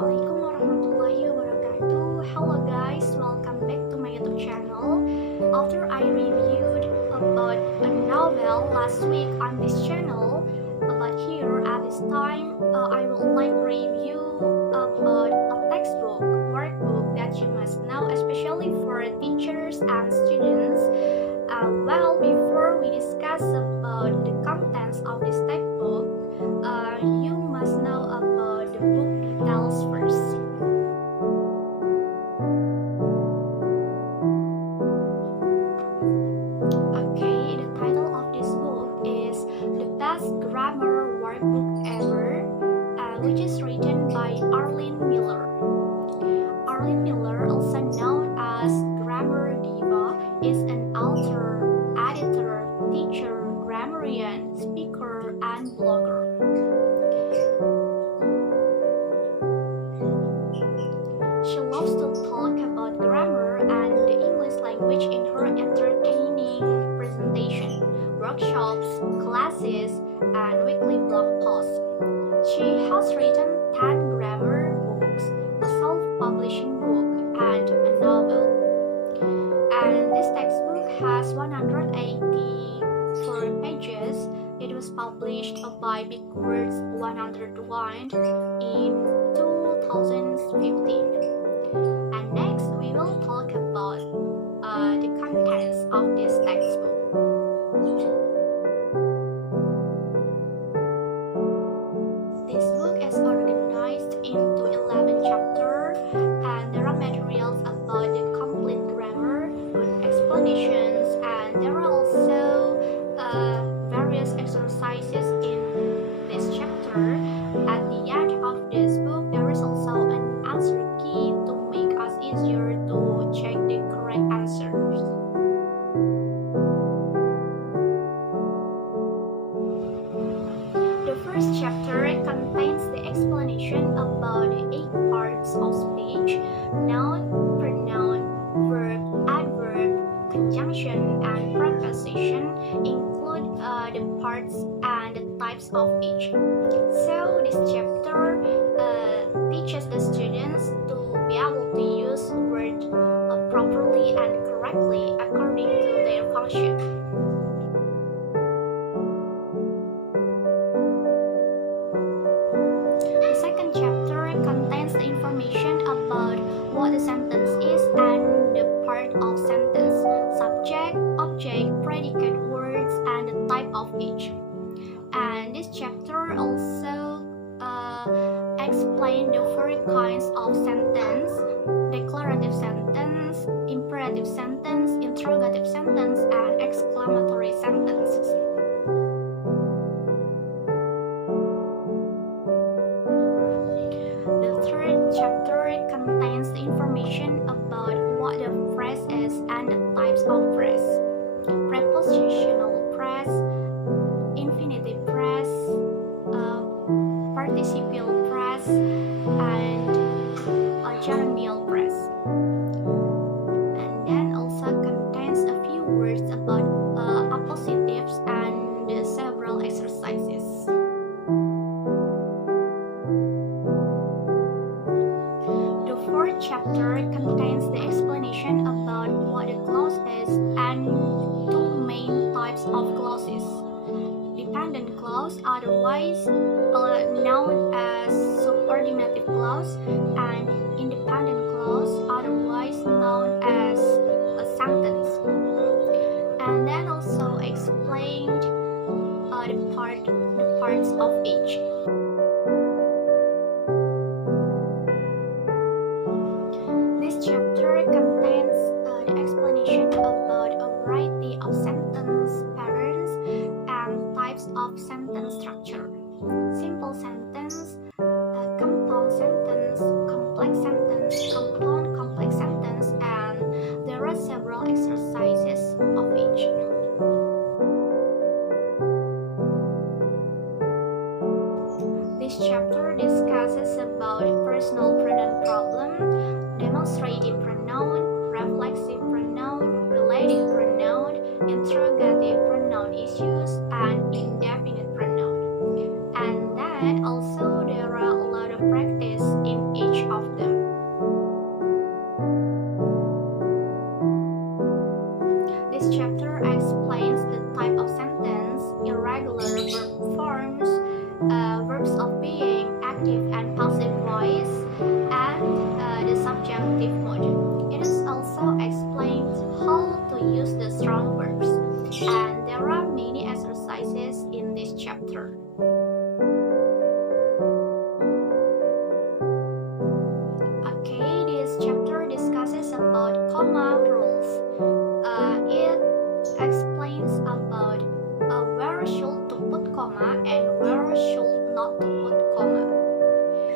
Assalamualaikum warahmatullahi wabarakatuh. Hello guys, welcome back to my YouTube channel. After I reviewed about a novel last week on this channel, but here at this time, I would like to review about a textbook, workbook that you must know, especially for teachers and students. Before we discuss about the contents of this textbook, you must know about the book details first. Okay, the title of this book is The Best Grammar Workbook Ever, which is written by Arlene Miller. Arlene Miller, also known as Grammar Diva, is an author, editor, teacher, grammarian, speaker, and blogger. She loves to talk about grammar and the English language in her entertaining presentation, workshops, classes, and weekly blog posts. She has written 10 grammar books, a self-publishing book, and a novel. And this textbook has 184 pages. It was published by Big Words 101 in 2015. And next, we will talk about the contents of this textbook. This book is organized into 11 chapters, and there are materials about the complete grammar with explanations, and there are also various exercises in this chapter. At the end of this book, there is also an answer key to make us easier to check the correct answers. The first chapter contains the explanation about the 8 parts of speech: noun, pronoun, verb, adverb, conjunction, and preposition. Include the parts and the types of each. So this chapter teaches the students to be able to use words properly and correctly according to their function. The second chapter contains the information about what a sentence is and the part of sentence, subject, object, predicate words, and the type of each. And this chapter also explains the 4 kinds of sentence: declarative sentence, imperative sentence, interrogative sentence, and exclamatory sentences. The third chapter contains the information about what the phrase is and the types of phrase: prepositional phrase, infinitive phrase, participial phrase, and gerundial phrase. And then also contains a few words about appositives and several exercises. The fourth chapter contains the explanation about what a clause is and 2 main types of clauses: dependent clause, otherwise known as subordinative clause, and independent clause, otherwise known as a sentence. And then also explained the parts of each. This chapter contains the explanation about a variety of sentence patterns and types of sentence structure: simple sentence, compound sentence, complex sentence, compound complex sentence, and there are several exercises of each. This chapter discusses about personal pronoun problem, demonstrative pronoun, reflexive pronoun, relative pronoun, interrogative pronoun issues, and indefinite pronoun. And then also there are a lot of practice in each chapter. Okay, this chapter discusses about comma rules. It explains about where should to put comma and where should not to put comma.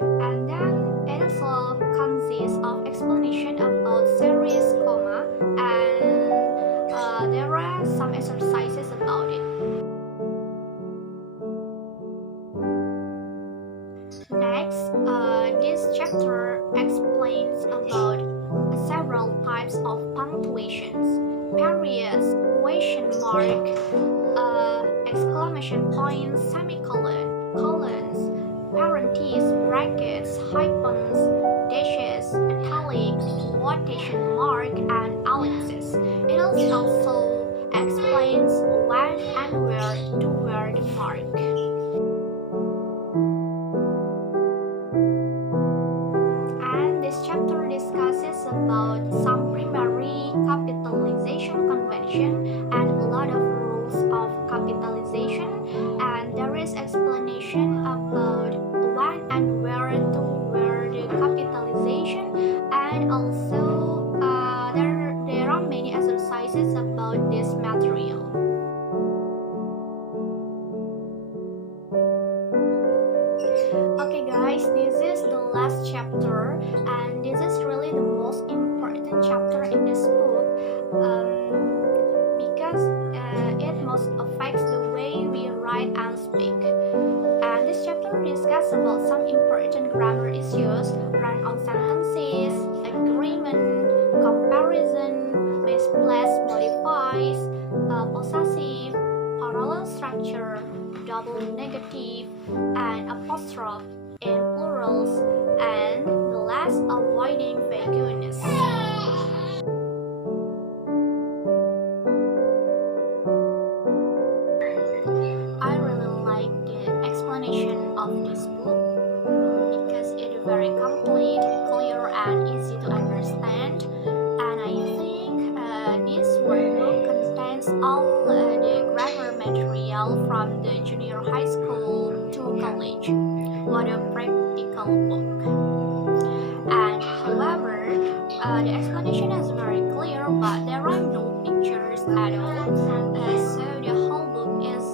And then it also consists of explanation about series comma, and there are some exercises about it. Next, this chapter explains about several types of punctuations: periods, question mark, exclamation points, semicolon, colons, parentheses, brackets, hyphens, dashes, italic, quotation mark, and ellipses. It also explains when and where to wear the mark. And this chapter discusses about some primary capitalization convention and a lot of rules of capitalization, and there is explanation about when and where to wear the capitalization, and also there are many exercises about this material. Okay guys, this is the last chapter, and this is really the most important chapter in this book, because it most affects the way we write and speak. And this chapter discusses about some important grammar issues, run-on sentences, agreement, comparison, misplaced modifies, possessive, parallel structure, double negative, and apostrophe in plurals, and the last, avoiding vagueness. I really like the explanation of this book because it is very complete, clear, and easy to understand. And I think this workbook contains all the grammar material from the junior high school to college. What a practical book. And however, the explanation is very clear, but there are no pictures at all. So the whole book is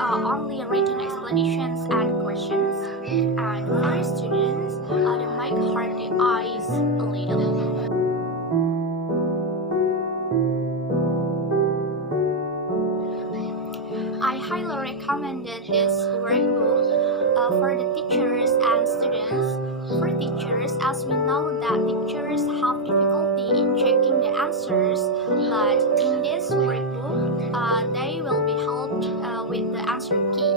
only written explanations and questions. And for students, they might hurt the eyes a little. I highly recommended this workbook for the teachers and students. For teachers, as we know that teachers have difficulty in checking the answers, but in this workbook, they will be helped with the answer key.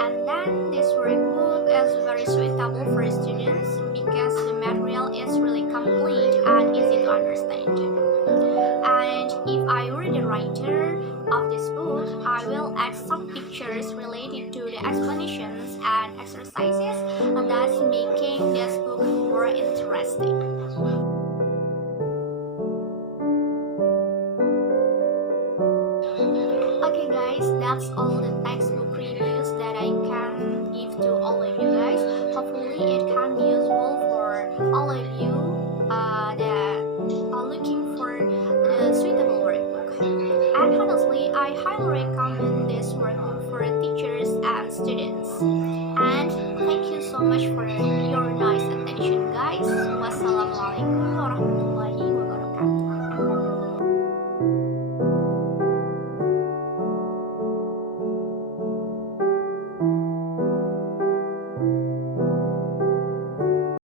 And then this workbook is very suitable for students because the material is really complete and easy to understand. And if I were the writer of this book, I will add some pictures related to the explanations and exercises, thus making this book more interesting. Okay guys, that's all the textbook reviews that I can give to all of you guys. Hopefully it can be useful for all of you that are looking for the suitable workbook. And honestly, I highly